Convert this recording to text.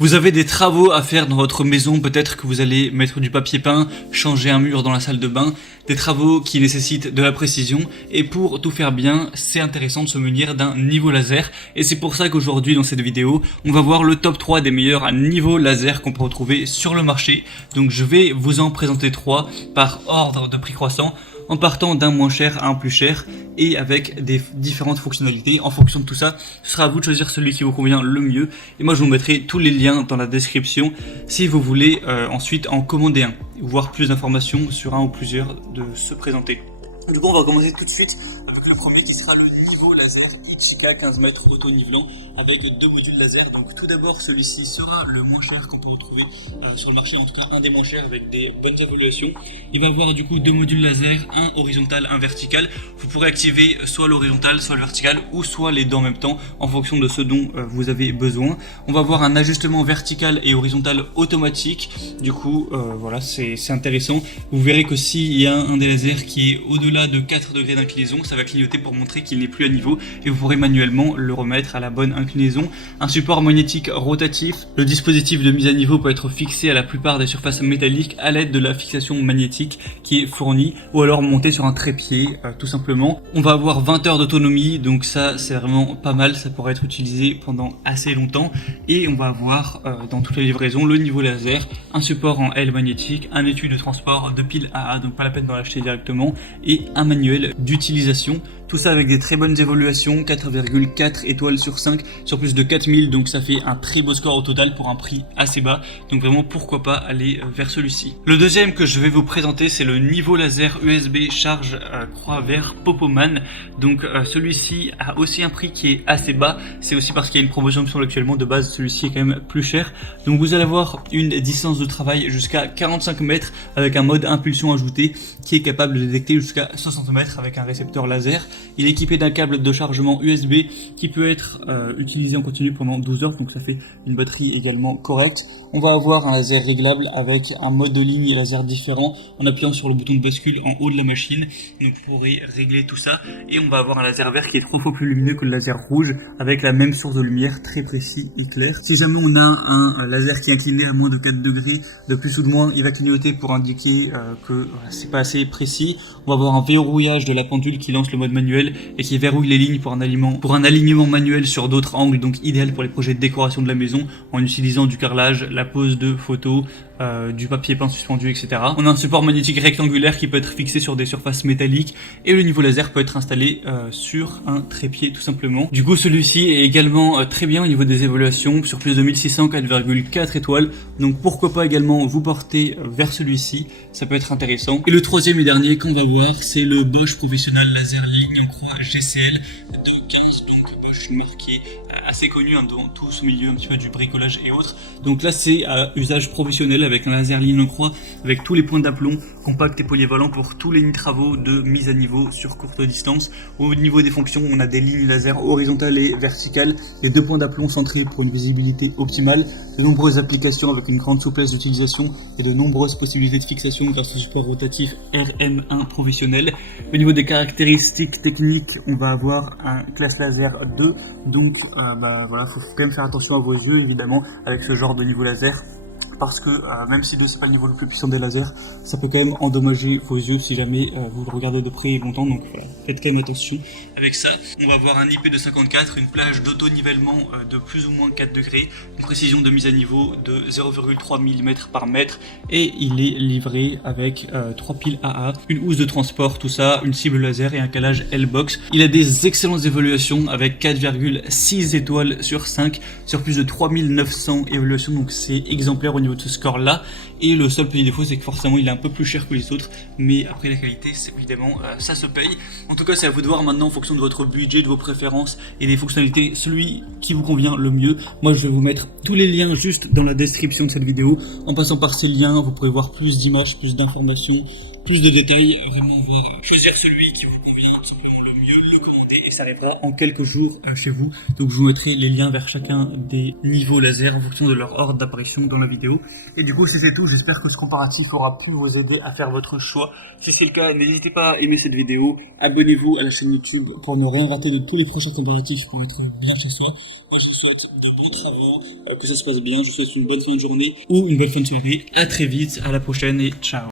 Vous avez des travaux à faire dans votre maison, peut-être que vous allez mettre du papier peint, changer un mur dans la salle de bain, des travaux qui nécessitent de la précision, et pour tout faire bien, c'est intéressant de se munir d'un niveau laser, et c'est pour ça qu'aujourd'hui dans cette vidéo, on va voir le top 3 des meilleurs niveaux laser qu'on peut retrouver sur le marché. Donc je vais vous en présenter 3 par ordre de prix croissant, en partant d'un moins cher à un plus cher et avec des différentes fonctionnalités. En fonction de tout ça, ce sera à vous de choisir celui qui vous convient le mieux. Et moi je vous mettrai tous les liens dans la description si vous voulez ensuite en commander un, voir plus d'informations sur un ou plusieurs de se présenter. Du coup on va commencer tout de suite avec le premier qui sera le niveau laser HK 15 mètres auto-nivelant avec 2 modules laser. Donc tout d'abord celui-ci sera le moins cher qu'on peut retrouver sur le marché, en tout cas un des moins chers avec des bonnes évaluations. Il va avoir du coup 2 modules laser, un horizontal, un vertical. Vous pourrez activer soit l'horizontal, soit le vertical ou soit les deux en même temps en fonction de ce dont vous avez besoin. On va avoir un ajustement vertical et horizontal automatique. Du coup voilà, c'est intéressant. Vous verrez que s'il y a un des lasers qui est au-delà de 4 degrés d'inclinaison, ça va clignoter pour montrer qu'il n'est plus à niveau et vous pourrez manuellement le remettre à la bonne inclinaison. Un support magnétique rotatif. Le dispositif de mise à niveau peut être fixé à la plupart des surfaces métalliques à l'aide de la fixation magnétique qui est fournie ou alors monté sur un trépied tout simplement. On va avoir 20 heures d'autonomie, donc ça c'est vraiment pas mal, ça pourrait être utilisé pendant assez longtemps. Et on va avoir dans toutes les livraisons le niveau laser, un support en L magnétique, un étui de transport de pile AA, donc pas la peine d'en l'acheter directement, et un manuel d'utilisation. Tout ça avec des très bonnes évaluations, 4,4 étoiles sur 5 sur plus de 4000, donc ça fait un très beau score au total pour un prix assez bas. Donc vraiment pourquoi pas aller vers celui-ci. Le deuxième que je vais vous présenter, c'est le niveau laser USB charge croix vert Popoman. Donc celui-ci a aussi un prix qui est assez bas, c'est aussi parce qu'il y a une promotion actuellement. De base celui-ci est quand même plus cher. Donc vous allez avoir une distance de travail jusqu'à 45 mètres avec un mode impulsion ajouté qui est capable de détecter jusqu'à 60 mètres avec un récepteur laser. Il est équipé d'un câble de chargement USB qui peut être utilisé en continu pendant 12 heures, donc ça fait une batterie également correcte. On va avoir un laser réglable avec un mode de ligne et laser différent en appuyant sur le bouton de bascule en haut de la machine. Donc vous pourrez régler tout ça, et on va avoir un laser vert qui est 3 fois plus lumineux que le laser rouge avec la même source de lumière très précis et clair. Si jamais on a un laser qui est incliné à moins de 4 degrés de plus ou de moins, il va clignoter pour indiquer que c'est pas assez précis. On va avoir un verrouillage de la pendule qui lance le mode manuel et qui verrouille les lignes pour un alignement manuel sur d'autres angles, donc idéal pour les projets de décoration de la maison en utilisant du carrelage, la pose de photos, du papier peint suspendu, etc. On a un support magnétique rectangulaire qui peut être fixé sur des surfaces métalliques et le niveau laser peut être installé sur un trépied tout simplement. Du coup celui-ci est également très bien au niveau des évaluations, sur plus de 1600, 4,4 étoiles, donc pourquoi pas également vous porter vers celui-ci, ça peut être intéressant. Et le troisième et dernier qu'on va voir, c'est le Bosch Professional Laser Ligne en croix GCL de 15, donc Bosch marqué assez connu dans tout ce milieu un petit peu du bricolage et autres. Donc là c'est à usage professionnel avec un laser ligne en croix avec tous les points d'aplomb compact et polyvalent pour tous les travaux de mise à niveau sur courte distance. Au niveau des fonctions, on a des lignes laser horizontales et verticales, les 2 points d'aplomb centrés pour une visibilité optimale, de nombreuses applications avec une grande souplesse d'utilisation et de nombreuses possibilités de fixation grâce au support rotatif RM1 professionnel. Au niveau des caractéristiques techniques, on va avoir un classe laser 2, donc voilà, faut quand même faire attention à vos yeux évidemment avec ce genre de niveau laser, parce que même si 2 c'est pas le niveau le plus puissant des lasers, ça peut quand même endommager vos yeux si jamais vous le regardez de près et longtemps, donc voilà, faites quand même attention avec ça. On va avoir un IP de 54, une plage d'auto-nivellement de plus ou moins 4 degrés, une précision de mise à niveau de 0,3 mm par mètre, et il est livré avec 3 piles AA, une housse de transport, tout ça, une cible laser et un calage L-Box. Il a des excellentes évaluations avec 4,6 étoiles sur 5 sur plus de 3900 évaluations, donc c'est exemplaire au niveau de ce score là. Et le seul petit défaut, c'est que forcément il est un peu plus cher que les autres, mais après la qualité, c'est évidemment ça se paye. En tout cas, c'est à vous de voir maintenant en fonction de votre budget, de vos préférences et des fonctionnalités, celui qui vous convient le mieux. Moi je vais vous mettre tous les liens juste dans la description de cette vidéo. En passant par ces liens, vous pourrez voir plus d'images, plus d'informations, plus de détails, vraiment voir, choisir celui qui vous convient tout simplement le mieux, le commander et ça arrivera en quelques jours chez vous. Donc je vous mettrai les liens vers chacun des niveaux laser en fonction de leur ordre d'apparition dans la vidéo. Et du coup, si c'est tout, j'espère que ce comparatif aura pu vous aider à faire votre choix. Si c'est le cas, n'hésitez pas à aimer cette vidéo, abonnez-vous à la chaîne YouTube pour ne rien rater de tous les prochains comparatifs pour être bien chez soi. Moi, je vous souhaite de bons travaux, que ça se passe bien, je vous souhaite une bonne fin de journée ou une bonne fin de soirée. À très vite, à la prochaine et ciao.